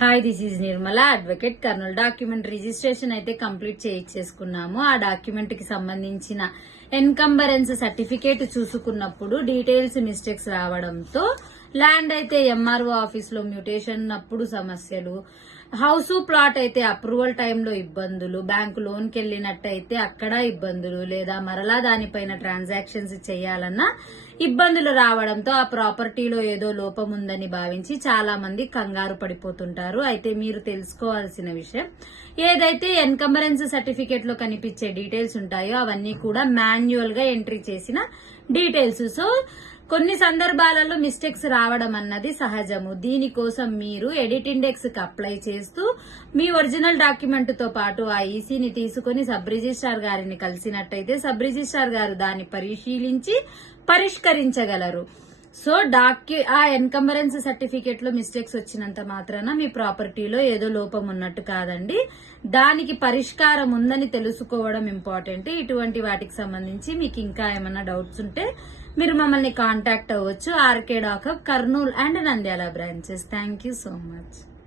Hi, this is Nirmala, advocate, Kurnool. Document registration అయితే complete చేయించేసుకున్నాము. ఆ document కి సంబంధించిన ఎన్కంబరెన్స్ సర్టిఫికేట్ చూసుకున్నప్పుడు డీటెయిల్స్ మిస్టేక్స్ రావడంతో ల్యాండ్ అయితే ఎంఆర్ఓ ఆఫీస్ లో మ్యూటేషన్ అప్పుడు సమస్యలు, హౌస్ ప్లాట్ అయితే అప్రూవల్ టైంలో ఇబ్బందులు, బ్యాంకు లోన్ కి వెళ్ళినట్టయితే అక్కడ ఇబ్బందులు, లేదా మరలా దానిపైన ట్రాన్సాక్షన్స్ చేయాలన్నా ఇబ్బందులు రావడంతో ఆ ప్రాపర్టీలో ఏదో లోపం ఉందని భావించి చాలా మంది కంగారు పడిపోతుంటారు. అయితే మీరు తెలుసుకోవాల్సిన విషయం, ఏదైతే ఎన్కంబరెన్స్ సర్టిఫికేట్ లో కనిపించే డీటెయిల్స్ ఉంటాయో అవన్నీ కూడా మాన్యువల్ గా ఎంట్రీ చేసిన డీటెయిల్స్. సో కొన్ని సందర్భాలలో మిస్టేక్స్ రావడం అన్నది సహజము. దీనికోసం మీరు ఎడిట్ ఇండెక్స్ కి అప్లై చేస్తూ మీ ఒరిజినల్ డాక్యుమెంట్ తో పాటు ఆ ఈసీని తీసుకుని సబ్ రిజిస్ట్రార్ గారిని కలిసినట్టయితే సబ్ రిజిస్ట్రార్ గారు దాన్ని పరిశీలించి పరిష్కరించగలరు. సో ఆ ఎన్కంబరెన్స్ సర్టిఫికేట్ లో మిస్టేక్స్ వచ్చినంత మాత్రాన మీ ప్రాపర్టీలో ఏదో లోపం ఉన్నట్టు కాదండి. దానికి పరిష్కారం ఉందని తెలుసుకోవడం ఇంపార్టెంట్. ఇటువంటి వాటికి సంబంధించి మీకు ఇంకా ఏమైనా డౌట్స్ ఉంటే మీరు మమ్మల్ని కాంటాక్ట్ అవ్వచ్చు. ఆర్కే డాకప్, Kurnool and Nandyal branches. Thank you so much.